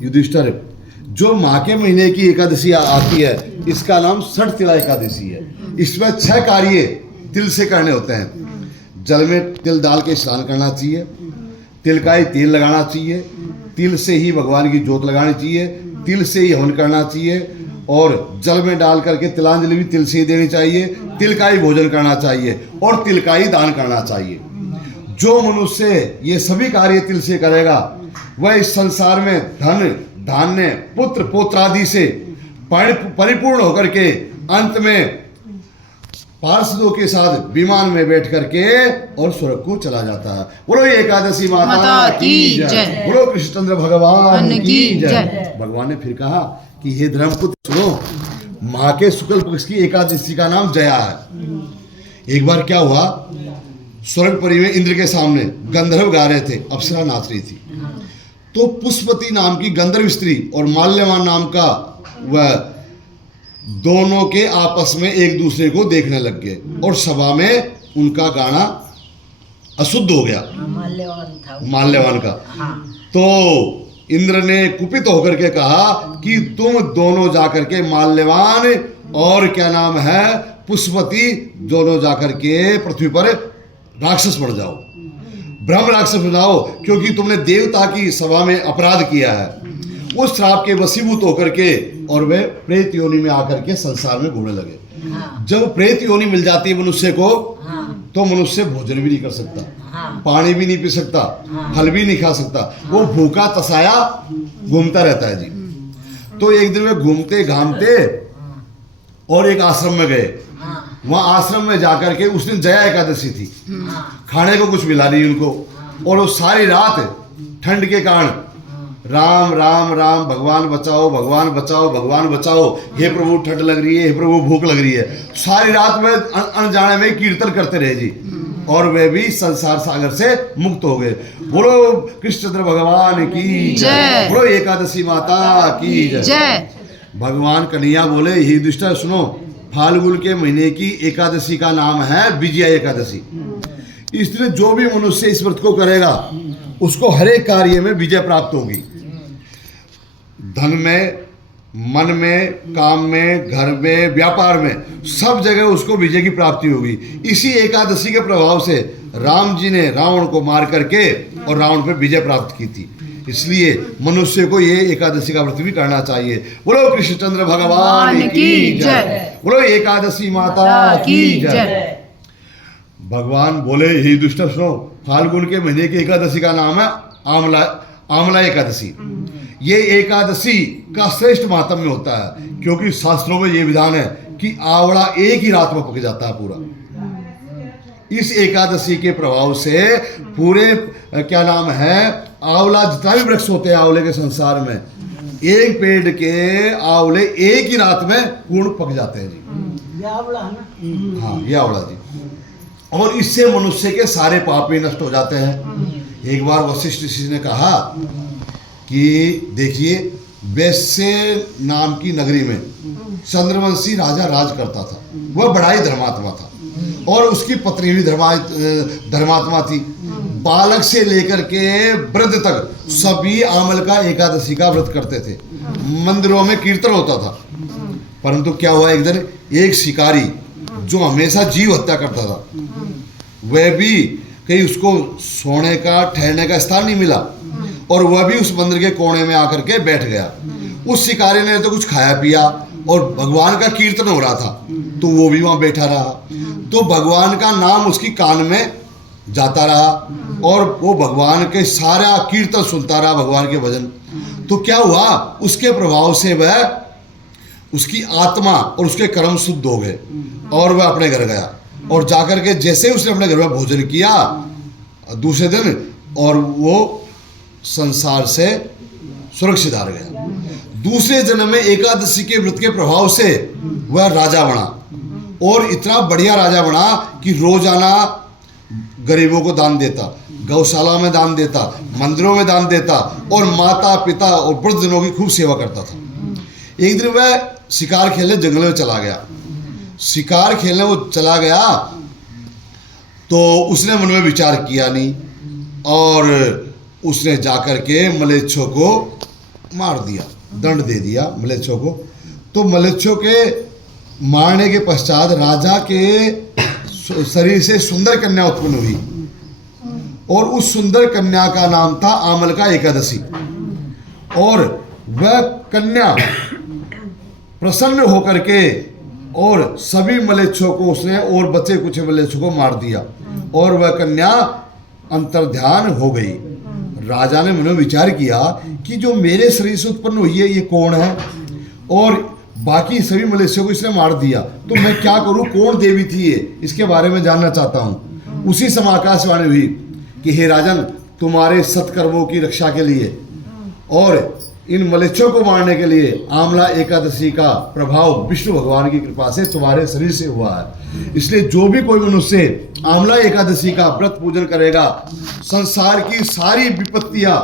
युधिष्ठिर, जो माह के महीने की एकादशी आती है इसका नाम षठ तिला एकादशी है। इसमें 6 कार्य तिल से करने होते हैं। जल में तिल डाल के स्नान करना चाहिए, तिल का ही तेल लगाना चाहिए, तिल से ही भगवान की जोत लगानी चाहिए, तिल से ही हवन करना चाहिए, और जल में डाल करके तिलांजलि भी तिल से ही देनी चाहिए, तिल का ही भोजन करना चाहिए और तिल का ही दान करना चाहिए। जो मनुष्य ये सभी कार्य तिल से करेगा वह इस संसार में धन धान्य पुत्र पौत्रादि से परिपूर्ण होकर के अंत में पार्षदों के साथ विमान में बैठ करके और स्वर्ग को चला जाता है। बोलो एकादशी माता की जय, बोलो कृष्णचंद्र भगवान की जय। भगवान ने फिर कहा कि हे धर्मपुत्र सुनो, माह के शुक्ल पक्ष की एकादशी का नाम जया है। एक बार क्या हुआ, स्वर्गपुरी में इंद्र के सामने गंधर्व गा रहे थे, अप्सरा नाच रही थी। तो पुष्पति नाम की गंधर्व स्त्री और माल्यवान नाम का वह दोनों के आपस में एक दूसरे को देखने लग गए और सभा में उनका गाना अशुद्ध हो गया, माल्यवान का। तो इंद्र ने कुपित होकर के कहा कि तुम दोनों जाकर के माल्यवान और क्या नाम है पुष्पति दोनों जाकर के पृथ्वी पर राक्षस बन जाओ, ब्रह्म राक्षस बन जाओ, क्योंकि तुमने देवता की सभा में अपराध किया है। उस श्राप के वशीभूत होकर के और वे प्रेत योनि में आकर के संसार में घूमने लगे। जब प्रेत योनि मिल जाती है मनुष्य को, तो मनुष्य भोजन भी नहीं कर सकता, पानी भी नहीं पी सकता, फल भी नहीं खा सकता, वो भूखा तसाया घूमता रहता है जी। तो एक दिन वे घूमते घामते और एक आश्रम में गए। वहां आश्रम में जाकर के उस दिन जया एकादशी थी, खाने को कुछ मिला नहीं उनको, और वो सारी रात ठंड के कारण राम राम राम भगवान बचाओ भगवान बचाओ भगवान बचाओ, हे प्रभु ठंड लग रही है, हे प्रभु भूख लग रही है, सारी रात में अनजाने में कीर्तन करते रहे जी। और वे भी संसार सागर से मुक्त हो गए। बोलो कृष्णचंद्र भगवान की जय, बोलो एकादशी माता की जय। भगवान कन्हैया बोले, हे युधिष्ठिर सुनो, फाल्गुन के महीने की एकादशी का नाम है विजया एकादशी। इसलिए जो भी मनुष्य इस व्रत को करेगा उसको हर एक कार्य में विजय प्राप्त होगी। धन में, मन में, काम में, घर में, व्यापार में, सब जगह उसको विजय की प्राप्ति होगी। इसी एकादशी के प्रभाव से राम जी ने रावण को मार करके और रावण पर विजय प्राप्त की थी। इसलिए मनुष्य को ये एकादशी का व्रत भी करना चाहिए। बोलो कृष्णचंद्र भगवान की जय, बोलो एकादशी माता की जय। भगवान बोले, हे युधिष्ठिर सुनो, फाल्गुन के महीने की एकादशी का नाम है आमला एकादशी। ये एकादशी का श्रेष्ठ महात्म्य होता है, क्योंकि शास्त्रों में ये विधान है कि आवड़ा एक ही रात में पक जाता है पूरा। इस एकादशी के प्रभाव से पूरे क्या नाम है आंवला, जितना भी वृक्ष होते हैं आंवले के संसार में, एक पेड़ के आंवले एक ही रात में पूर्ण पक जाते हैं जी। हाँ, ये आंवला जी। और इससे मनुष्य के सारे पाप भी नष्ट हो जाते हैं। एक बार वशिष्ठ ऋषि ने कहा कि देखिए, वैश्य नाम की नगरी में चंद्रवंशी राजा राज करता था। वह बड़ा ही धर्मात्मा था और उसकी पत्नी भी धर्मात्मा थी। बालक से लेकर के वृद्ध तक सभी आमल का एकादशी का व्रत करते थे। मंदिरों में कीर्तन होता था। परंतु क्या हुआ, एक दिन एक शिकारी जो हमेशा जीव हत्या करता था, वह भी कहीं उसको सोने का ठहरने का स्थान नहीं मिला और वह भी उस मंदिर के कोने में आकर के बैठ गया। उस शिकारी ने तो कुछ खाया पिया और भगवान का कीर्तन हो रहा था तो वो भी वहां बैठा रहा। तो भगवान का नाम उसकी कान में जाता रहा और वो भगवान के सारा कीर्तन सुनता रहा, भगवान के भजन। तो क्या हुआ, उसके प्रभाव से वह, उसकी आत्मा और उसके कर्म शुद्ध हो गए और वह अपने घर गया। और जाकर के जैसे उसने अपने घर में भोजन किया दूसरे दिन, और वो संसार से सुरक्षित हार गया। दूसरे जन्म में एकादशी के व्रत के प्रभाव से वह राजा बना और इतना बढ़िया राजा बना कि रोजाना गरीबों को दान देता, गौशाला में दान देता, मंदिरों में दान देता और माता पिता और वृद्धजनों की खूब सेवा करता था। एक दिन वह शिकार खेलने जंगल में चला गया। शिकार खेलने वो चला गया तो उसने मन में विचार किया नहीं और उसने जाकर के मलेच्छों को मार दिया, दंड दे दिया म्लेच्छों को। तो म्लेच्छों के मारने के पश्चात राजा के शरीर से सुंदर कन्या उत्पन्न हुई और उस सुंदर कन्या का नाम था आमलका एकादशी। और वह कन्या प्रसन्न होकर के और सभी म्लेच्छों को उसने और बचे कुछ म्लेच्छों को मार दिया और वह कन्या अंतर्ध्यान हो गई। राजा ने मन विचार किया कि जो मेरे शरीर से उत्पन्न हुई है ये कौन है, और बाकी सभी मलेच्छों को इसने मार दिया, तो मैं क्या करूं, कौन देवी थी ये, इसके बारे में जानना चाहता हूं। उसी समय आकाशवाणी हुई कि हे राजन, तुम्हारे सत्कर्मों की रक्षा के लिए और इन मलेच्छों को मारने के लिए आमला एकादशी का प्रभाव विष्णु भगवान की कृपा से तुम्हारे शरीर से हुआ है। इसलिए जो भी कोई मनुष्य आमला एकादशी का व्रत पूजन करेगा, संसार की सारी विपत्तियां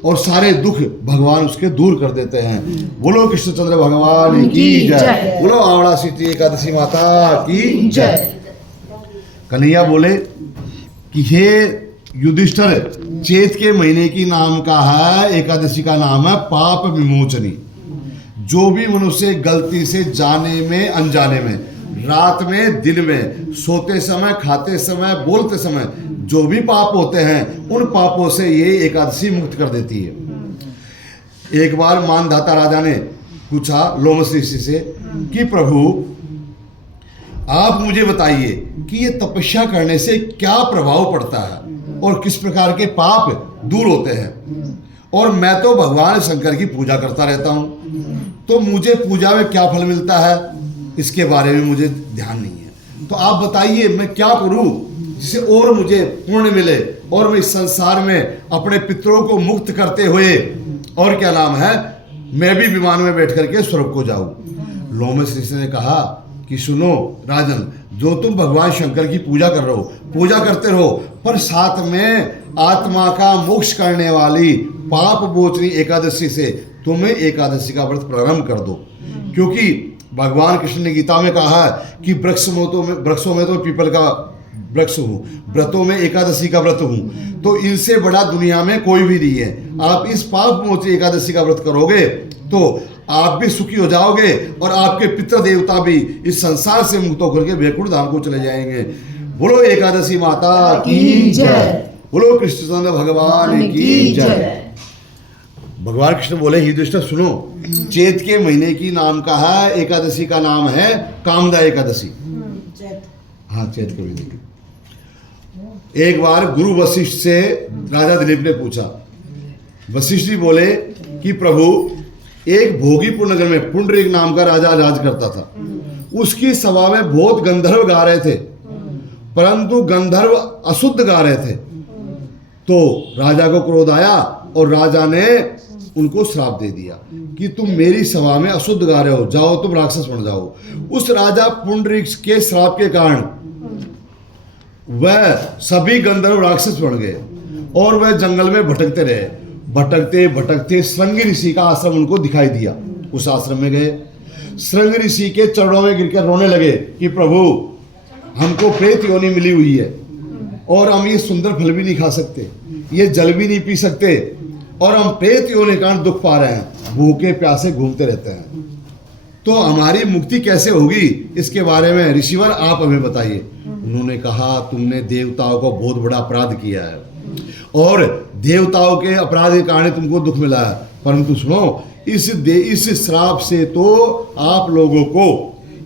और सारे दुख भगवान उसके दूर कर देते हैं। बोलो कृष्णचंद्र भगवान की जय, बोलो आंवला सिटी एकादशी माता की जय। कन्हैया बोले कि हे युधिष्ठिर, चैत के महीने की नाम का है, एकादशी का नाम है पाप विमोचनी। जो भी मनुष्य गलती से जाने में अनजाने में, रात में दिन में, सोते समय, खाते समय, बोलते समय जो भी पाप होते हैं, उन पापों से ये एकादशी मुक्त कर देती है। एक बार मानधाता राजा ने पूछा लोमस ऋषि से कि प्रभु आप मुझे बताइए कि ये तपस्या करने से क्या प्रभाव पड़ता है और किस प्रकार के पाप दूर होते हैं। और मैं तो भगवान शंकर की पूजा करता रहता हूं, तो मुझे पूजा में क्या फल मिलता है इसके बारे में मुझे ध्यान नहीं है। तो आप बताइए मैं क्या करूं जिससे और मुझे पुण्य मिले और मैं इस संसार में अपने पितरों को मुक्त करते हुए, और क्या नाम है, मैं भी विमान में बैठ करके स्वर्ग को जाऊं। लोमस ऋषि ने कहा कि सुनो राजन, जो तुम भगवान शंकर की पूजा कर रहे हो, पूजा करते रहो, पर साथ में आत्मा का मोक्ष करने वाली पाप मोचनी एकादशी से तुम्हें एकादशी का व्रत प्रारंभ कर दो। क्योंकि भगवान कृष्ण ने गीता में कहा है कि वृक्षों में तो पीपल का वृक्ष हूँ, व्रतों में एकादशी का व्रत हूँ, तो इनसे बड़ा दुनिया में कोई भी नहीं है। आप इस पाप मोचनी एकादशी का व्रत करोगे तो आप भी सुखी हो जाओगे और आपके पितृ देवता भी इस संसार से मुक्त होकर के वैकुंठ धाम को चले जाएंगे। बोलो एकादशी माता की जय, बोलो कृष्णचंद्र भगवान की जय। भगवान कृष्ण बोले ही युधिष्ठिर सुनो, चैत के महीने की नाम का है, एकादशी का नाम है कामदा एकादशी। हाँ, चैत के महीने की। एक बार गुरु वशिष्ठ से राजा दिलीप ने पूछा, वशिष्ठ जी बोले कि प्रभु एक भोगीपुर नगर में पुंडरीक नाम का राजा राज करता था। उसकी सभा में बहुत गंधर्व गा रहे थे, परंतु गंधर्व अशुद्ध गा रहे थे। तो राजा को क्रोध आया और राजा ने उनको श्राप दे दिया कि तुम मेरी सभा में अशुद्ध गा रहे हो, जाओ तुम राक्षस बन जाओ। उस राजा पुंडरीक के श्राप के कारण वह सभी गंधर्व राक्षस बन गए और वह जंगल में भटकते रहे। भटकते भटकते श्रृंग ऋषि का आश्रम उनको दिखाई दिया। उस आश्रम में गए, श्रृंग ऋषि के चरणों में गिरकर रोने लगे कि प्रभु हमको प्रेत योनि मिली हुई है और हम ये सुंदर फल भी नहीं खा सकते, ये जल भी नहीं पी सकते, और हम प्रेत योनि के कारण दुख पा रहे हैं, भूखे प्यासे घूमते रहते हैं, तो हमारी मुक्ति कैसे होगी, इसके बारे में ऋषिवर आप हमें बताइए। उन्होंने कहा तुमने देवताओं को बहुत बड़ा अपराध किया है और देवताओं के अपराध के कारण तुमको दुख मिला है, परंतु सुनो, इस श्राप से तो आप लोगों को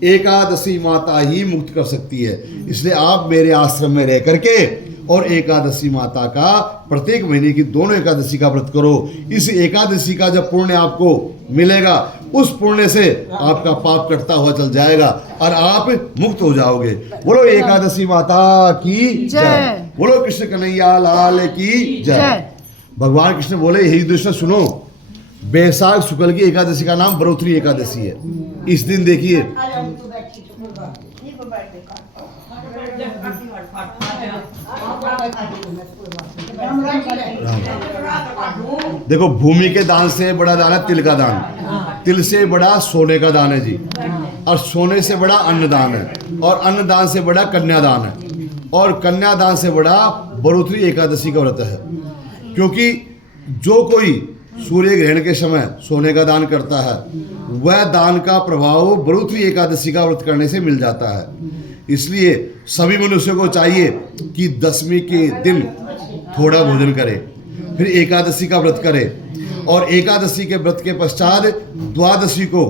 एकादशी माता ही मुक्त कर सकती है। इसलिए आप मेरे आश्रम में रह करके और एकादशी माता का प्रत्येक महीने की दोनों एकादशी का व्रत करो। इस एकादशी का जब पुण्य आपको मिलेगा, उस पुण्य से आपका पाप कटता हुआ चल जाएगा और आप मुक्त हो जाओगे। बोलो एकादशी माता की जय, बोलो कृष्ण कन्हैया लाल की जय। भगवान कृष्ण बोले हे युधिष्ठिर सुनो, बैसाख शुक्ल की एकादशी का नाम बरोथरी एकादशी है। इस दिन देखिए देखो, भूमि के दान से बड़ा दान है तिल का दान, तिल से बड़ा सोने का दान है जी, और सोने से बड़ा अन्नदान है, और अन्नदान से बड़ा कन्यादान है, और कन्यादान से बड़ा बरोथरी एकादशी का व्रत है। क्योंकि जो कोई सूर्य ग्रहण के समय सोने का दान करता है, वह दान का प्रभाव बढ़ोतरी एकादशी का व्रत करने से मिल जाता है। इसलिए सभी मनुष्यों को चाहिए कि दशमी के दिन थोड़ा भोजन करे, फिर एकादशी का व्रत करे और एकादशी के व्रत के पश्चात द्वादशी को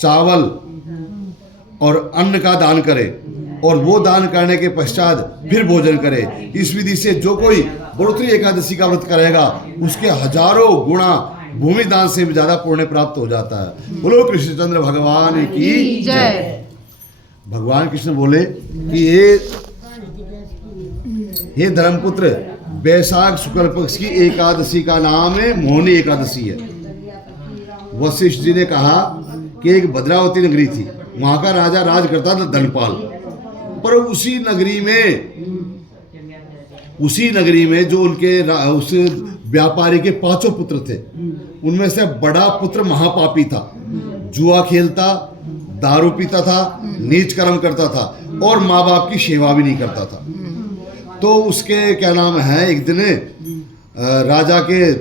चावल और अन्न का दान करे और वो दान करने के पश्चात फिर भोजन करे। इस विधि से जो कोई बढ़ोतरी एकादशी का व्रत करेगा उसके हजारों गुणा भूमि दान से भी ज्यादा पुण्य प्राप्त हो जाता है। बोलो कृष्णचंद्र भगवान की जय। भगवान कृष्ण बोले कि हे धर्मपुत्र, वैशाख शुक्ल पक्ष की एकादशी का नाम है मोहिनी एकादशी है। वशिष्ठ जी ने कहा कि एक भद्रावती नगरी थी, वहां का राजा राज करता था धनपाल, पर उसी नगरी में जो उनके उस व्यापारी के 5 पुत्र थे, उनमें से बड़ा पुत्र महापापी था, जुआ खेलता, दारू पीता था, नीच कर्म करता था और माँ बाप की सेवा भी नहीं करता था। तो उसके क्या नाम है, एक दिन राजा के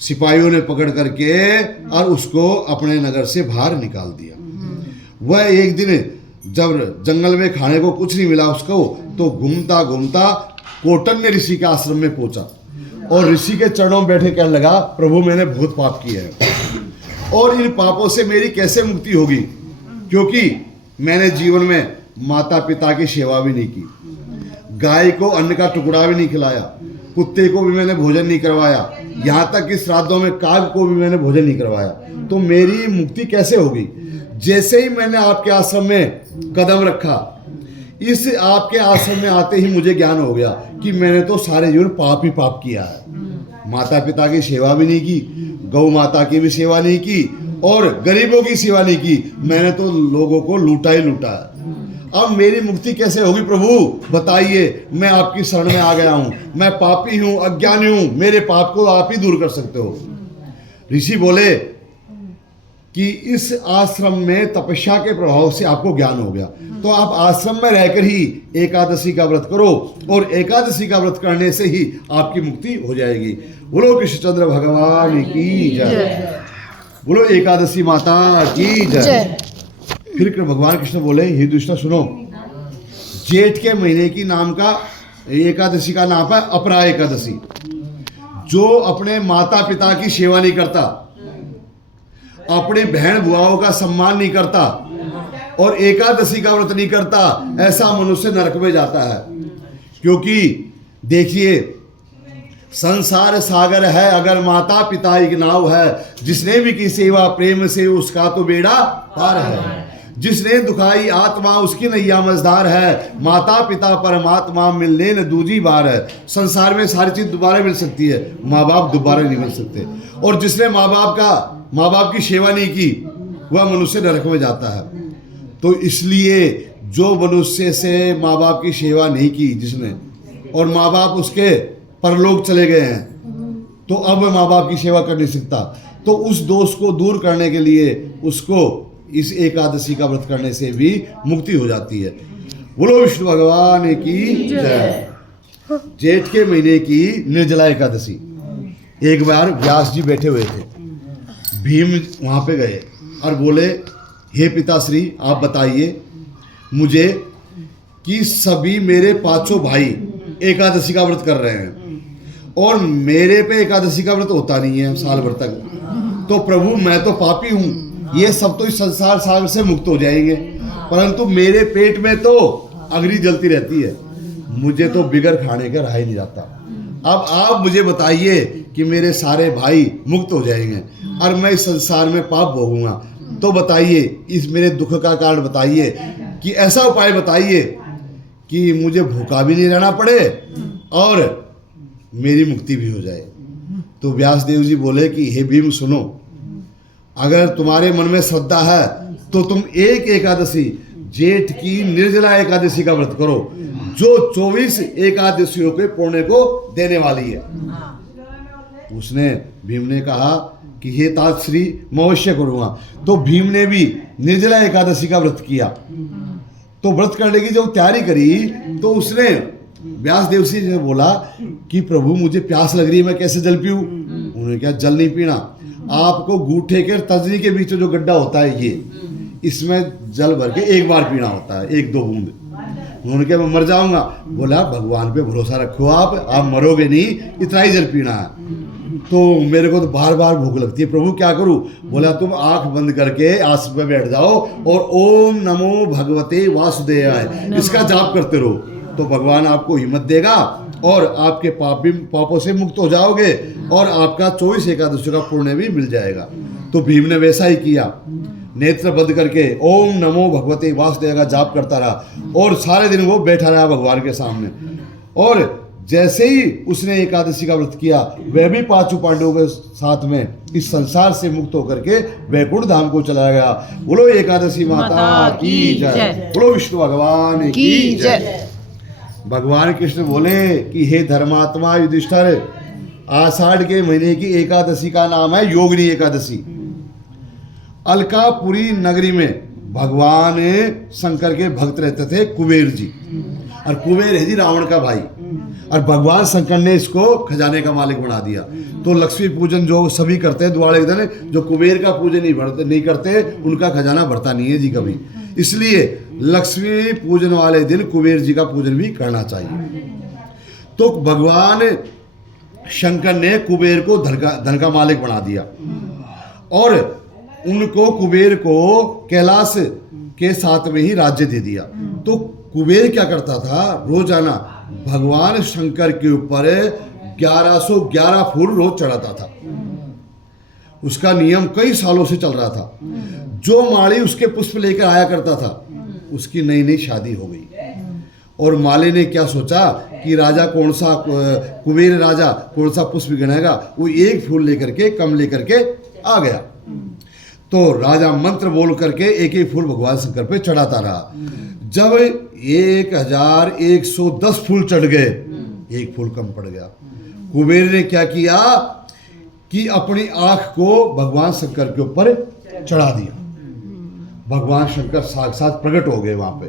सिपाहियों ने पकड़ करके और उसको अपने नगर से बाहर निकाल दिया। वह एक दिन जब जंगल में खाने को कुछ नहीं मिला उसको, तो घूमता घूमता कोटन्य ऋषि के आश्रम में पहुंचा और ऋषि के चरणों में बैठे कहने लगा, प्रभु मैंने बहुत पाप किए हैं और इन पापों से मेरी कैसे मुक्ति होगी, क्योंकि मैंने जीवन में माता पिता की सेवा भी नहीं की, गाय को अन्न का टुकड़ा भी नहीं खिलाया, कुत्ते को भी मैंने भोजन नहीं करवाया, यहाँ तक कि श्राद्धों में काग को भी मैंने भोजन नहीं करवाया, तो मेरी मुक्ति कैसे होगी। जैसे ही मैंने आपके आश्रम में कदम रखा, इस आपके आश्रम में आते ही मुझे ज्ञान हो गया कि मैंने तो सारे जीवन पाप ही पाप किया है। माता पिता की सेवा भी नहीं की, गौ माता की भी सेवा नहीं की और गरीबों की सेवा नहीं की, मैंने तो लोगों को लूटा ही लूटा है। अब मेरी मुक्ति कैसे होगी प्रभु बताइए, मैं आपकी शरण में आ गया हूँ, मैं पापी हूँ, अज्ञानी हूँ, मेरे पाप को आप ही दूर कर सकते हो। ऋषि बोले कि इस आश्रम में तपस्या के प्रभाव से आपको ज्ञान हो गया, तो आप आश्रम में रहकर ही एकादशी का व्रत करो और एकादशी का व्रत करने से ही आपकी मुक्ति हो जाएगी। बोलो कृष्णचंद्र भगवान की जय, बोलो एकादशी माता की जय। फिर भगवान कृष्ण बोले, हे दुष्ट सुनो, जेठ के महीने की नाम का एकादशी का नाम है अपरा एकादशी। जो अपने माता पिता की सेवा नहीं करता, अपने बहन बुआओं का सम्मान नहीं करता और एकादशी का व्रत नहीं करता, ऐसा मनुष्य नरक में जाता है। क्योंकि देखिए, संसार सागर है अगर माता पिता एक नाव है, जिसने भी की सेवा प्रेम से उसका तो बेड़ा पार है। जिसने दुखाई आत्मा उसकी नैया मझधार है, माता पिता परमात्मा मिलने न दूजी बार है। संसार में सारी चीज दोबारा मिल सकती है, माँ बाप दोबारा नहीं मिल सकते। और जिसने माँ बाप की सेवा नहीं की वह मनुष्य नरक में जाता है। तो इसलिए जो मनुष्य से माँ बाप की सेवा नहीं की जिसने, और माँ बाप उसके परलोक चले गए हैं, तो अब माँ बाप की सेवा कर नहीं सकता, तो उस दोष को दूर करने के लिए उसको इस एकादशी का व्रत करने से भी मुक्ति हो जाती है। बोलो विष्णु भगवान की जय। जेठ के महीने की निर्जला एकादशी। एक बार व्यास जी बैठे हुए थे, भीम वहाँ पे गए और बोले, हे पिताश्री आप बताइए मुझे कि सभी मेरे 5 भाई एकादशी का व्रत कर रहे हैं और मेरे पे एकादशी का व्रत होता नहीं है साल भर तक, तो प्रभु मैं तो पापी हूँ, ये सब तो इस संसार सागर से मुक्त हो जाएंगे, परंतु मेरे पेट में तो अग्नि जलती रहती है, मुझे तो बिगर खाने का रहा ही नहीं जाता। अब आप मुझे बताइए कि मेरे सारे भाई मुक्त हो जाएंगे और मैं इस संसार में पाप भोगूंगा, तो बताइए इस मेरे दुख का कारण बताइए, कि ऐसा उपाय बताइए कि मुझे भूखा भी नहीं रहना पड़े और मेरी मुक्ति भी हो जाए। तो व्यास देव जी बोले कि हे भीम सुनो, अगर तुम्हारे मन में श्रद्धा है तो तुम एक एकादशी जेठ की निर्जला एकादशी का व्रत करो, जो 24 एकादशियों के पुण्य को देने वाली है। उसने भीम ने कहा कि हे तात श्री मैं अवश्य करूँगा। तो भीम ने भी निर्जला एकादशी का व्रत किया। तो व्रत करने की जब तैयारी करी तो उसने व्यास देव से बोला कि प्रभु मुझे प्यास लग रही है, मैं कैसे जल पीऊँ। उन्होंने कहा जल नहीं पीना, आपको गूठे के और तजनी के बीच में जो गड्ढा होता है ये, इसमें जल भर के एक बार पीना होता है, 1-2 बूंद। उन्होंने कहा मैं मर जाऊंगा। बोला भगवान पे भरोसा रखो, आप मरोगे नहीं, इतना ही जल पीना है। तो मेरे को तो बार बार भूख लगती है, प्रभु क्या करूं? बोला तुम आंख बंद करके आसन पे बैठ जाओ और ओम नमो भगवते वासुदेवाय इसका जाप करते रहो, तो भगवान आपको हिम्मत देगा और आपके पापों से मुक्त हो जाओगे और आपका 24 एकादशी का पुण्य भी मिल जाएगा। तो भीम ने वैसा ही किया, नेत्र बंद करके ओम नमो भगवते वासुदेव का जाप करता रहा और सारे दिन वो बैठा रहा भगवान के सामने। और जैसे ही उसने एकादशी का व्रत किया, वह भी 5 पांडवों के साथ में इस संसार से मुक्त होकर के वैकुंठ धाम को चला गया। बोलो एकादशी माता की जय, बोलो विष्णु भगवान की जय। भगवान कृष्ण बोले कि हे धर्मात्मा युधिष्ठिर, आषाढ़ के महीने की एकादशी का नाम है योगिनी एकादशी। अलकापुरी नगरी में भगवान शंकर के भक्त रहते थे कुबेर जी, और कुबेर है जी रावण का भाई, और भगवान शंकर ने इसको खजाने का मालिक बना दिया। तो लक्ष्मी पूजन जो सभी करते हैं दिवाली के दिन, जो कुबेर का पूजन नहीं करते उनका खजाना भरता नहीं है जी कभी। इसलिए लक्ष्मी पूजन वाले दिन कुबेर जी का पूजन भी करना चाहिए। तो भगवान शंकर ने कुबेर को धन का मालिक बना दिया और उनको कुबेर को कैलाश के साथ में ही राज्य दे दिया। तो कुबेर क्या करता था, रोजाना भगवान शंकर के ऊपर 1111 फूल रोज चढ़ाता था। उसका नियम कई सालों से चल रहा था। जो माली उसके पुष्प लेकर आया करता था, उसकी नई नई शादी हो गई। और माली ने क्या सोचा कि राजा कौन सा, कुबेर राजा कौन सा पुष्प गिनेगा, वो एक फूल लेकर के कम लेकर के आ गया। तो राजा मंत्र बोल करके एक एक फूल भगवान शंकर पे चढ़ाता रहा। जब 1110 फूल चढ़ गए, एक फूल कम पड़ गया। कुबेर ने क्या किया कि अपनी आंख को भगवान शंकर के ऊपर चढ़ा दिया। भगवान शंकर साक्षात प्रकट हो गए वहां पे,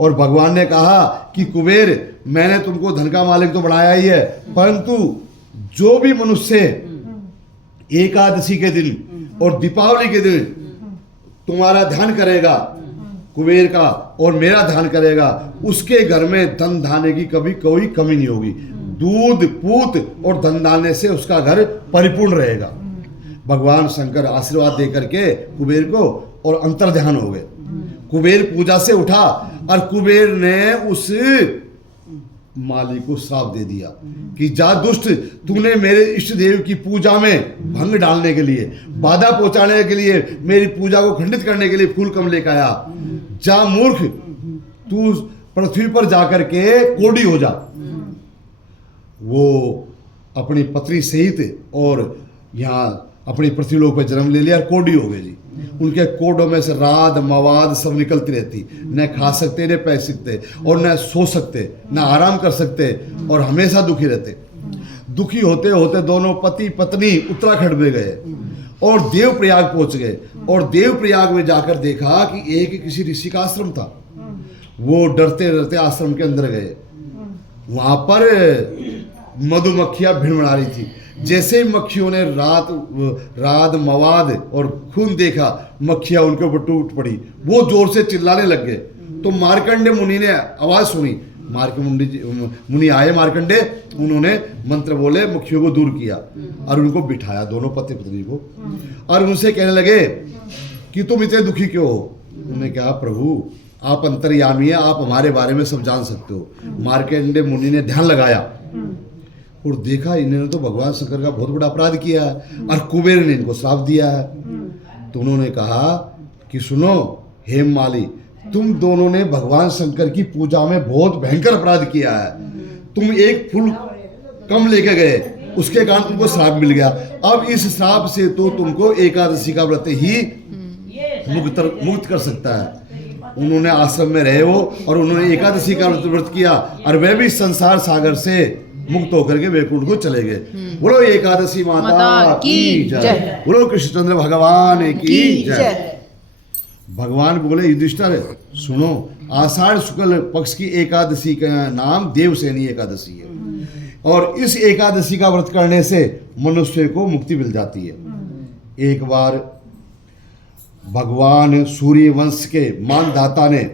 और भगवान ने कहा कि कुबेर, मैंने तुमको धन का मालिक तो बनाया ही है, परंतु जो भी मनुष्य एकादशी के दिन और दीपावली के दिन तुम्हारा ध्यान करेगा कुबेर का और मेरा ध्यान करेगा, उसके घर में धन धान्य की कभी कोई कमी नहीं होगी। दूध पूत और धन धान्य से उसका घर परिपूर्ण रहेगा। भगवान शंकर आशीर्वाद दे करके कुबेर को और अंतर ध्यान हो गए। कुबेर पूजा से उठा और कुबेर ने उस माली को श्राप दे दिया कि जा दुष्ट, तूने मेरे इष्ट देव की पूजा में भंग डालने के लिए, बाधा पहुंचाने के लिए, मेरी पूजा को खंडित करने के लिए फूल कम लेकर आया। जा मूर्ख, तू पृथ्वी पर जाकर के कोढ़ी हो जा। वो अपनी पत्नी सहित और यहाँ अपनी पृथ्वीलोक पर जन्म ले लिया और कोढ़ी हो गए जी। उनके कोडों में से राद मवाद सब निकलती रहती, न खा सकते, न पै सकते, और न सो सकते, न आराम कर सकते, और हमेशा दुखी रहते। दुखी होते होते दोनों पति पत्नी उत्तराखंड में गए और देवप्रयाग पहुंच गए। और देवप्रयाग में जाकर देखा कि एक किसी ऋषि का आश्रम था। वो डरते डरते आश्रम के अंदर गए। वहां पर मधुमक्खियां भिड़भिड़ा रही थी। जैसे ही मक्खियों ने राद मवाद और खून देखा, मक्खियां उनके ऊपर टूट पड़ी। वो जोर से चिल्लाने लग गए। तो मार्कंडे मुनि ने आवाज सुनी, मुनि आए मार्कंडे, उन्होंने मंत्र बोले, मक्खियों को दूर किया और उनको बिठाया, दोनों पति पत्नी को, और उनसे कहने लगे कि तुम इतने दुखी क्यों हो। उन्होंने कहा प्रभु आप अंतर्यामी है, आप हमारे बारे में सब जान सकते हो। मार्कंडे मुनि ने ध्यान लगाया और देखा इन्होंने तो भगवान शंकर का बहुत बड़ा अपराध किया है और कुबेर ने इनको श्राप दिया है। तो उन्होंने कहा कि सुनो हेम माली, तुम दोनों ने भगवान शंकर की पूजा में बहुत भयंकर अपराध किया है। तुम एक फूल कम लेके गए, उसके कारण तुमको श्राप मिल गया। अब इस श्राप से तो तुमको एकादशी का व्रत ही मुक्त कर सकता है। उन्होंने आश्रम में रहे वो, और उन्होंने एकादशी का व्रत किया, और वह भी संसार सागर से मुक्त होकर के वैकुंठ को चले गए। बोलो एकादशी माता की जय, बोलो कृष्णचंद्र भगवान की जय। भगवान बोले युधिष्ठिर सुनो, आषाढ़ शुक्ल पक्ष की एकादशी का नाम देवसेनी एकादशी है। और इस एकादशी का व्रत करने से मनुष्य को मुक्ति मिल जाती है। एक बार भगवान सूर्य वंश के मानदाता ने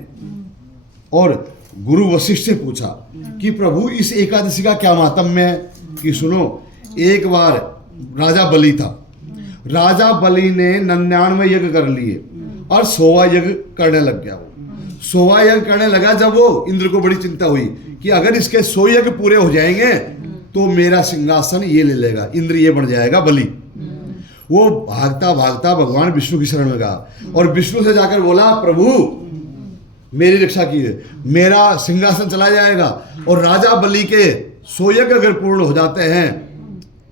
और गुरु वशिष्ठ से पूछा कि प्रभु इस एकादशी का क्या महात्म्य है। कि सुनो, एक बार राजा बलि था। राजा बलि ने 99 यज्ञ कर लिए और 100वां यज्ञ करने लग गया। वो 100वां यज्ञ करने लगा जब वो इंद्र को बड़ी चिंता हुई कि अगर इसके 100 यज्ञ पूरे हो जाएंगे तो मेरा सिंहासन ये ले लेगा, इंद्र ये बन जाएगा बलि। वो भागता भागता भगवान विष्णु की शरण में गया और विष्णु से जाकर बोला, प्रभु मेरी रक्षा कीजिए, मेरा सिंहासन चला जाएगा और राजा बलि के 100 यज्ञ अगर पूर्ण हो जाते हैं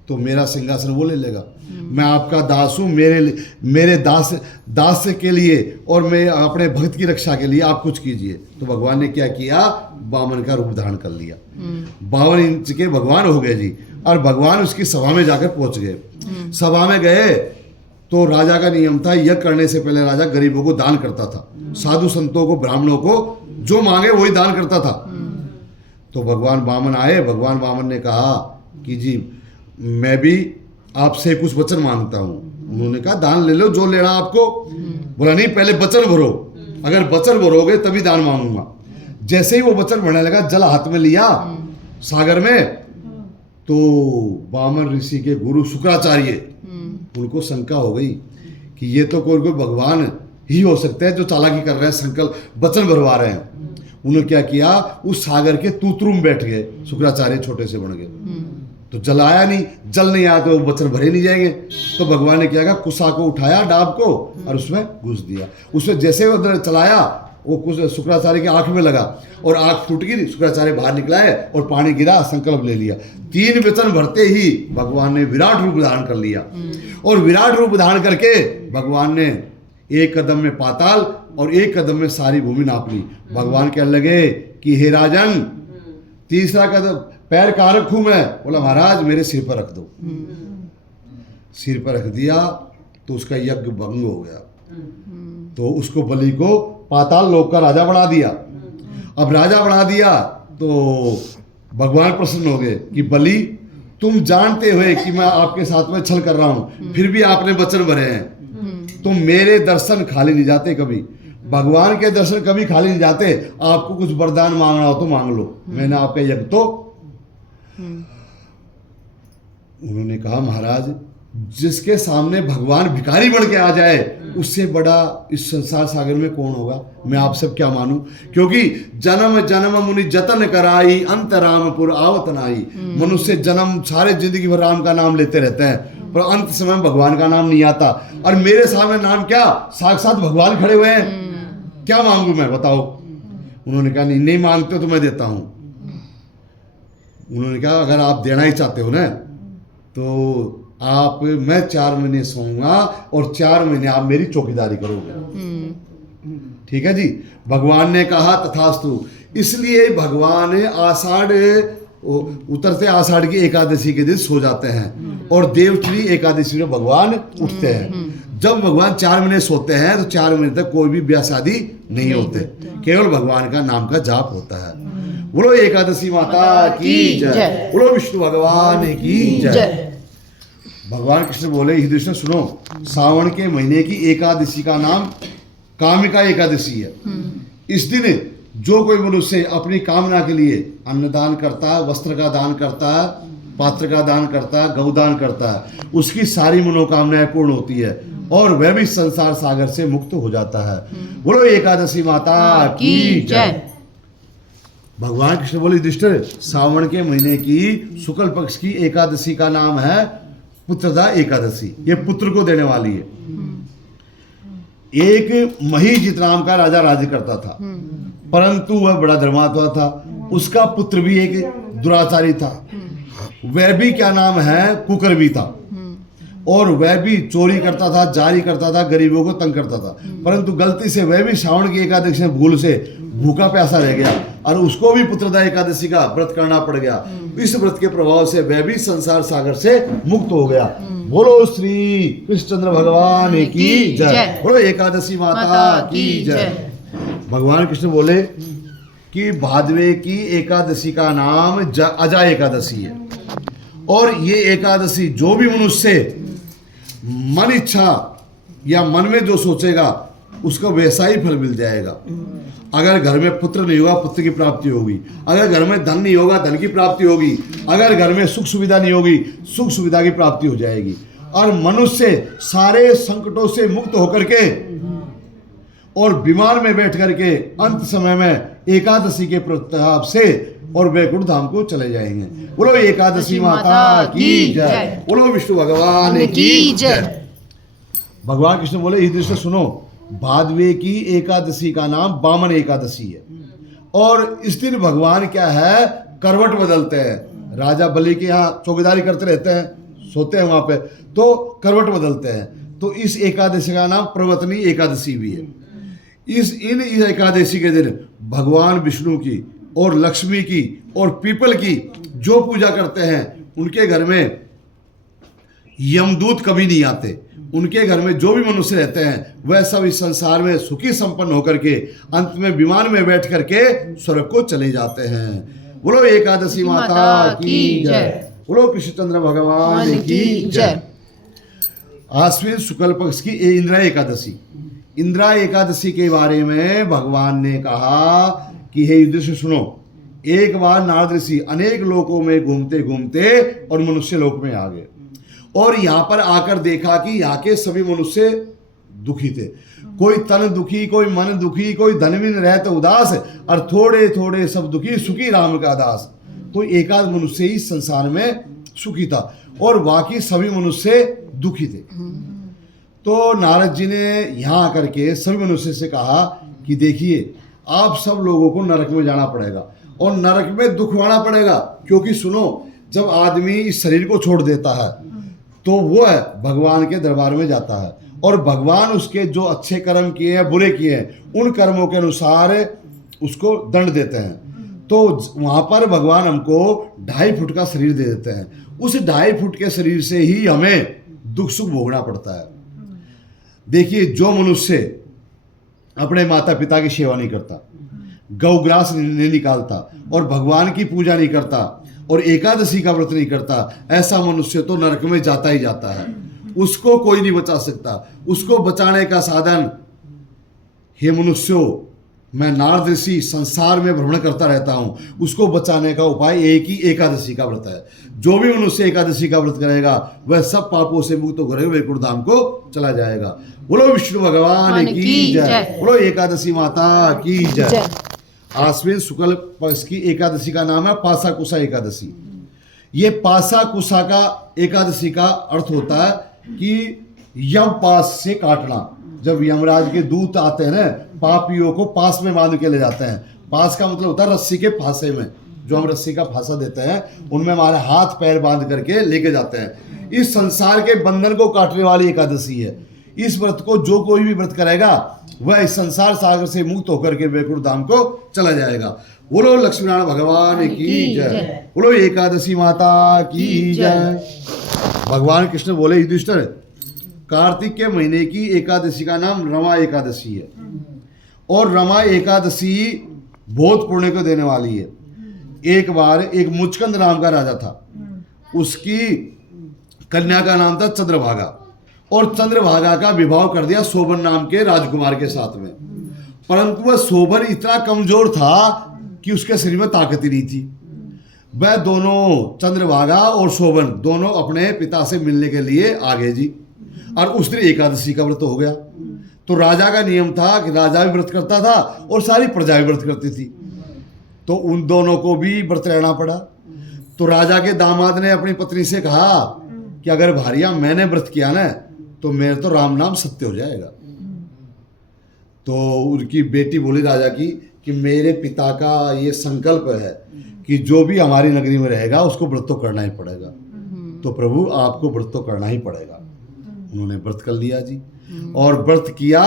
तो मेरा सिंहासन वो ले लेगा। मैं आपका दास हूँ, मेरे दास के लिए और मैं अपने भक्त की रक्षा के लिए आप कुछ कीजिए। तो भगवान ने क्या किया, वामन का रूप धारण कर लिया। 52 इंच के भगवान हो गए जी। और भगवान उसकी सभा में जाकर पहुंच गए। सभा में गए तो राजा का नियम था, यज्ञ करने से पहले राजा गरीबों को दान करता था, साधु संतों को, ब्राह्मणों को जो मांगे वही दान करता था। तो भगवान वामन आए। भगवान वामन ने कहा कि जी मैं भी आपसे कुछ वचन मांगता हूँ। उन्होंने कहा दान ले लो, जो लेना आपको। बोला नहीं, पहले वचन भरो, अगर वचन भरोगे तभी दान मांगूंगा। जैसे ही वो वचन भरने लगा, जल हाथ में लिया सागर में, तो वामन ऋषि के गुरु शुक्राचार्य, उनको शंका हो गई कि ये तो कोई भगवान ही हो सकता है जो चालाकी कर रहे हैं, संकल्प वचन भरवा रहे हैं। उन्होंने क्या किया, उस सागर के तूतरू में बैठ गए। शुक्राचार्य छोटे से बन गए। तो जल आया नहीं, जल नहीं आया तो वचन भरे नहीं जाएंगे। तो भगवान ने क्या कहा, कुसा को उठाया, डाब को, और उसमें घुस दिया। उसमें जैसे वो अंदर चलाया, वो कुछ शुक्राचार्य की आंख में लगा और आंख टूट गई। शुक्राचार्य बाहर निकला है और पानी गिरा, संकल्प ले लिया। 3 वचन भरते ही भगवान ने विराट रूप धारण कर लिया। और विराट रूप धारण करके भगवान ने एक कदम में पाताल और एक कदम में सारी भूमि नाप ली। भगवान कहने लगे कि हे राजन, तीसरा कदम पैर कहाँ रखूं मैं? बोला महाराज मेरे सिर पर रख दो। सिर पर रख दिया तो उसका यज्ञ भंग हो गया। तो उसको बलि को पाताल लोक का राजा बना दिया। अब राजा बना दिया तो भगवान प्रसन्न हो गए कि बलि, तुम जानते हुए कि मैं आपके साथ में छल कर रहा हूं, फिर भी आपने वचन भरे हैं। तुम मेरे दर्शन खाली नहीं जाते कभी, भगवान के दर्शन कभी खाली नहीं जाते। आपको कुछ वरदान मांगना हो तो मांग लो, मैंने आपका यज्ञ तो। उन्होंने कहा महाराज, जिसके सामने भगवान भिखारी बन के आ जाए उससे बड़ा इस संसार सागर में कौन होगा? मैं आप सब क्या मानूं? क्योंकि जन्म जन्म मुनि जतन कराई, अंत रामपुर आवत नाई। मनुष्य जन्म सारे जिंदगी भर राम का नाम लेते रहते हैं, पर अंत समय भगवान का नाम नहीं आता। और मेरे सामने नाम क्या, साक्षात भगवान खड़े हुए हैं, क्या मांगू मैं, बताओ। उन्होंने कहा नहीं मांगते तो मैं देता हूं। उन्होंने कहा अगर आप देना ही चाहते हो ना तो आप, मैं 4 महीने सोऊंगा और 4 महीने आप मेरी चौकीदारी करोगे। ठीक है जी। भगवान ने कहा तथास्तु। इसलिए भगवान आषाढ़ उतरते आषाढ़ की एकादशी के दिन सो जाते हैं और देवचरी एकादशी में भगवान उठते हैं। जब भगवान 4 महीने सोते हैं तो 4 महीने तक कोई भी ब्याह शादी नहीं होते, केवल भगवान का नाम का जाप होता है। बोलो एकादशी माता की जय, बोलो विष्णु भगवान की जय। भगवान कृष्ण बोले युधिष्ठिर सुनो, सावन के महीने की एकादशी का नाम कामिका एकादशी है। इस दिन जो कोई मनुष्य अपनी कामना के लिए अन्नदान करता है, वस्त्र का दान करता है, पात्र का दान करता है, गौदान करता है, उसकी सारी मनोकामनाएं पूर्ण होती है और वह भी संसार सागर से मुक्त हो जाता है। बोलो एकादशी माता की जय। भगवान कृष्ण बोले युधिष्ठिर, सावन के महीने की शुक्ल पक्ष की एकादशी का नाम है पुत्रदा एकादशी। ये पुत्र को देने वाली है। एक महीजित नाम का राजा राज्य करता था, परंतु वह बड़ा धर्मात्मा था। उसका पुत्र भी एक दुराचारी था। वह भी क्या नाम है, कुकर्मी था और वह भी चोरी करता था, जारी करता था, गरीबों को तंग करता था। परंतु गलती से वह भी श्रावण की एकादशी में भूल से भूखा प्यासा रह गया और उसको भी पुत्रदा एकादशी का व्रत करना पड़ गया। इस व्रत के प्रभाव से वह भी संसार सागर से मुक्त हो गया। बोलो श्री कृष्णचंद्र भगवान की जय, बोलो एकादशी माता की जय। भगवान कृष्ण बोले कि भादवे की एकादशी का नाम अजा एकादशी है। और ये एकादशी जो भी मनुष्य मन इच्छा या मन में जो सोचेगा उसको वैसा ही फल मिल जाएगा। अगर घर में पुत्र नहीं होगा, पुत्र की प्राप्ति होगी। अगर घर में धन नहीं होगा, धन की प्राप्ति होगी। अगर घर में सुख सुविधा नहीं होगी, सुख सुविधा की प्राप्ति हो जाएगी। और मनुष्य सारे संकटों से मुक्त होकर के और विमान में बैठ करके अंत समय में एकादशी के प्रताप से और वैकुंठ धाम को चले जाएंगे। बोलो एकादशी माता की जय, बोलो विष्णु भगवान की जय। भगवान कृष्ण बोले इस दृष्टि सुनो, भादवे की एकादशी का नाम वामन एकादशी है। और इस दिन भगवान क्या है, करवट बदलते हैं। राजा बलि के यहाँ चौकीदारी करते रहते हैं, सोते हैं वहां पे, तो करवट बदलते हैं। तो इस एकादशी का नाम प्रवर्तनी एकादशी भी है। इस एकादशी के दिन भगवान विष्णु की और लक्ष्मी की और पीपल की जो पूजा करते हैं, उनके घर में यमदूत कभी नहीं आते। उनके घर में जो भी मनुष्य रहते हैं वह सब इस संसार में सुखी संपन्न होकर के अंत में विमान में बैठ करके स्वर्ग को चले जाते हैं। बोलो एकादशी माता की जय, बोलो कृष्णचंद्र भगवान की जय। आश्विन शुक्ल पक्ष की इंदिरा एकादशी। इंदिरा एकादशी के बारे में भगवान ने कहा कि हे युधिष्ठिर सुनो, एक बार नारद ऋषि अनेक लोकों में घूमते घूमते और मनुष्य लोक में आ गए और यहाँ पर आकर देखा कि यहाँ के सभी मनुष्य दुखी थे। कोई तन दुखी, कोई मन दुखी, कोई धनहीन रहते उदास और थोड़े थोड़े सब दुखी, सुखी राम का दास। तो एकाध मनुष्य ही संसार में सुखी था और बाकी सभी मनुष्य दुखी थे। तो नारद जी ने यहाँ आकर के सभी मनुष्य से कहा कि देखिए, आप सब लोगों को नरक में जाना पड़ेगा और नरक में दुख उठाना पड़ेगा। क्योंकि सुनो, जब आदमी इस शरीर को छोड़ देता है तो वो है भगवान के दरबार में जाता है और भगवान उसके जो अच्छे कर्म किए हैं, बुरे किए हैं, उन कर्मों के अनुसार उसको दंड देते हैं। तो वहाँ पर भगवान हमको 2.5 फुट का शरीर दे देते हैं। उस 2.5 फुट के शरीर से ही हमें दुख सुख भोगना पड़ता है। देखिए, जो मनुष्य अपने माता पिता की सेवा नहीं करता, गौग्रास नहीं निकालता और भगवान की पूजा नहीं करता और एकादशी का व्रत नहीं करता, ऐसा मनुष्य तो नरक में जाता ही जाता है। उसको कोई नहीं बचा सकता। उसको बचाने का साधन, हे मनुष्यों, मैं नारद ऋषि संसार में भ्रमण करता रहता हूँ, उसको बचाने का उपाय एक ही एकादशी का व्रत है। जो भी मनुष्य एकादशी का व्रत करेगा वह सब पापों से मुक्त होकर वैकुंठ धाम को चला जाएगा। बोलो विष्णु भगवान की जय, बोलो एकादशी माता की जय। आश्विन शुक्ल पक्ष की एकादशी का नाम है पासा कुसा एकादशी। ये पासा कुसा का एकादशी का अर्थ होता है कि यम पास से काटना। जब यमराज के दूत आते हैं ना, पापियों को पास में बांध के ले जाते हैं। पास का मतलब होता है रस्सी के फांसे में, जो हम रस्सी का फांसा देते हैं उनमें हमारे हाथ पैर बांध करके लेके जाते हैं। इस संसार के बंधन को काटने वाली एकादशी है। इस व्रत को जो कोई भी व्रत करेगा वह इस संसार सागर से मुक्त होकर के वैकुंठ धाम को चला जाएगा। बोलो लक्ष्मीनारायण भगवान की जय, बोलो एकादशी माता की जय। भगवान कृष्ण बोले युधिष्ठिर, कार्तिक के महीने की एकादशी का नाम रमा एकादशी है और रमा एकादशी बहुत पुण्य को देने वाली है। एक बार एक मुचकंद नाम का राजा था, उसकी कन्या का नाम था चंद्रभागा और चंद्रभागा का विवाह कर दिया शोभन नाम के राजकुमार के साथ में। परंतु वह शोभन इतना कमजोर था कि उसके शरीर में ताकत ही नहीं थी। वह दोनों, चंद्रभागा और शोभन दोनों, अपने पिता से मिलने के लिए आ गए जी। और उस दिन एकादशी का व्रत हो गया। तो राजा का नियम था कि राजा भी व्रत करता था और सारी प्रजा भी व्रत करती थी, तो उन दोनों को भी व्रत रहना पड़ा। तो राजा के दामाद ने अपनी पत्नी से कहा कि अगर भारिया मैंने व्रत किया ना तो मेरे तो राम नाम सत्य हो जाएगा। तो उनकी बेटी बोली राजा की कि मेरे पिता का ये संकल्प है कि जो भी हमारी नगरी में रहेगा उसको व्रत तो करना ही पड़ेगा। तो प्रभु आपको व्रत तो करना ही पड़ेगा। उन्होंने व्रत कर लिया जी। और व्रत किया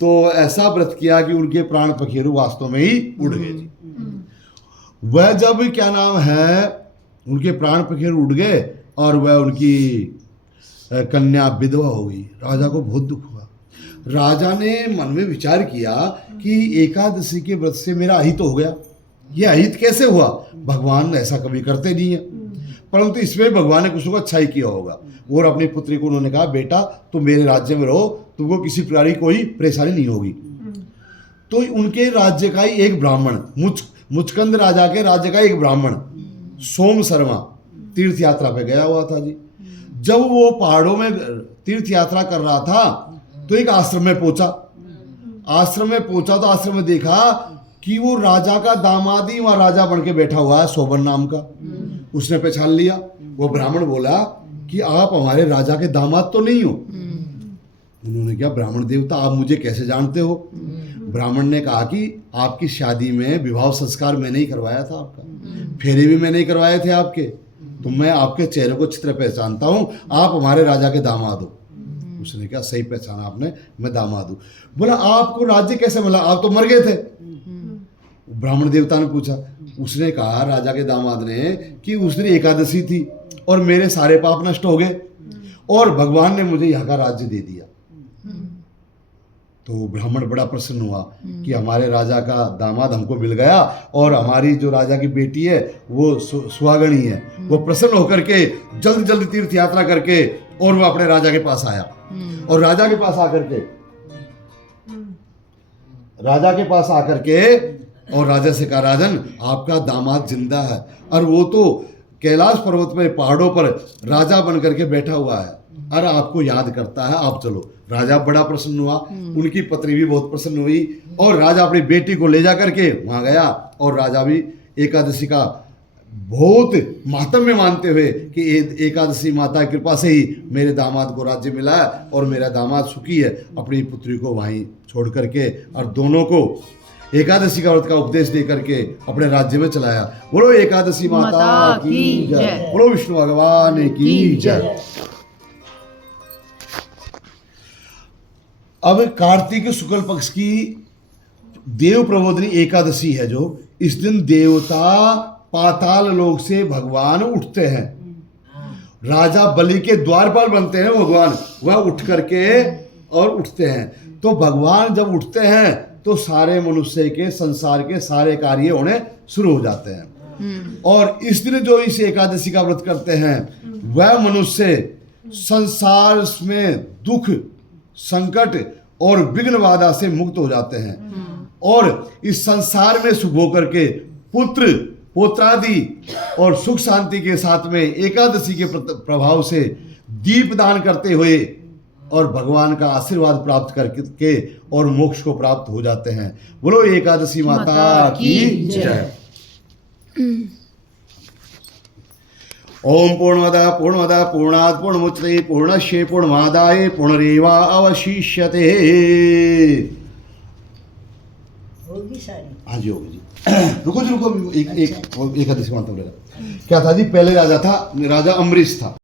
तो ऐसा व्रत किया कि उनके प्राण पखेरु वास्तव में ही उड़ गए जी। वह जब क्या नाम है, उनके प्राण पखेरु उड़ गए और वह उनकी कन्या विधवा हो गई। राजा को बहुत दुख हुआ। राजा ने मन में विचार किया कि एकादशी के व्रत से मेरा अहित हो गया। ये अहित कैसे हुआ? भगवान ऐसा कभी करते नहीं है। परंतु इसमें भगवान ने कुछ को अच्छा ही किया होगा। और अपनी पुत्री को उन्होंने कहा, बेटा तुम मेरे राज्य में रहो, तुमको किसी प्रकार की कोई परेशानी नहीं होगी। तो उनके राज्य का ही एक ब्राह्मण, मुचकंद राजा के राज्य का एक ब्राह्मण सोम शर्मा तीर्थ यात्रा पे गया हुआ था जी। जब वो पहाड़ों में तीर्थ यात्रा कर रहा था तो एक आश्रम में पहुंचा। आश्रम में पहुंचा तो आश्रम में देखा कि वो राजा का दामाद ही वहां राजा बन के बैठा हुआ है, शोभन नाम का। उसने पहचान लिया। वो ब्राह्मण बोला कि आप हमारे राजा के दामाद तो नहीं हो। उन्होंने कहा, ब्राह्मण देवता आप मुझे कैसे जानते हो? ब्राह्मण ने कहा कि आपकी शादी में विवाह संस्कार मैंने ही करवाया था, आपका फेरे भी मैंने ही करवाए थे आपके, तो मैं आपके चेहरे को अच्छी तरह पहचानता हूं, आप हमारे राजा के दामाद हो। उसने कहा, सही पहचाना आपने, मैं दामाद हूं। बोला, आपको राज्य कैसे मिला? आप तो मर गए थे। ब्राह्मण देवता ने पूछा। उसने कहा राजा के दामाद ने कि उस दिन एकादशी थी और मेरे सारे पाप नष्ट हो गए और भगवान ने मुझे यहाँ का राज्य दे दिया। तो ब्राह्मण बड़ा प्रसन्न हुआ कि हमारे राजा का दामाद हमको मिल गया और हमारी जो राजा की बेटी है वो सुहागणी है। वो प्रसन्न होकर के जल्द जल्द तीर्थ यात्रा करके और वो अपने राजा के पास आया। और राजा के पास आकर के और राजा से कहा, राजन आपका दामाद जिंदा है और वो तो कैलाश पर्वत में पहाड़ों पर राजा बन करके बैठा हुआ है और आपको याद करता है, आप चलो। राजा बड़ा प्रसन्न हुआ, उनकी पत्नी भी बहुत प्रसन्न हुई और राजा अपनी बेटी को ले जा करके वहां गया। और राजा भी एकादशी का बहुत महात्म्य मानते हुए कि एकादशी माता की कृपा से ही मेरे दामाद को राज्य मिला है और मेरा दामाद सुखी है, अपनी पुत्री को वहीं छोड़ करके और दोनों को एकादशी का व्रत का उपदेश दे करके अपने राज्य में चलाया। बोलो एकादशी माता की जय, बोलो विष्णु भगवान की जय। अब कार्तिक शुक्ल पक्ष की देव प्रबोधनी एकादशी है जो इस दिन देवता पाताल लोक से भगवान उठते हैं। राजा बलि के द्वारपाल बनते हैं भगवान, वह उठ करके और उठते हैं। तो भगवान जब उठते हैं तो सारे मनुष्य के संसार के सारे कार्य होने शुरू हो जाते हैं। और इस दिन जो इस एकादशी का व्रत करते हैं वह मनुष्य संसार में दुख संकट और विघ्न बाधा से मुक्त हो जाते हैं और इस संसार में सुख होकर के पुत्र पोत्रादि और सुख शांति के साथ में एकादशी के प्रभाव से दीप दान करते हुए और भगवान का आशीर्वाद प्राप्त करके और मोक्ष को प्राप्त हो जाते हैं। बोलो एकादशी माता की जय। ओम पूर्णमदः पूर्णात् पूर्णमुदच्यते पूर्णस्य पूर्णमादाय पूर्णमेवावशिष्यते। होगी सारी। हाँ जी होगी जी। रुको एक एकादशी माता क्या था जी? पहले राजा था, राजा अम्बरीश था।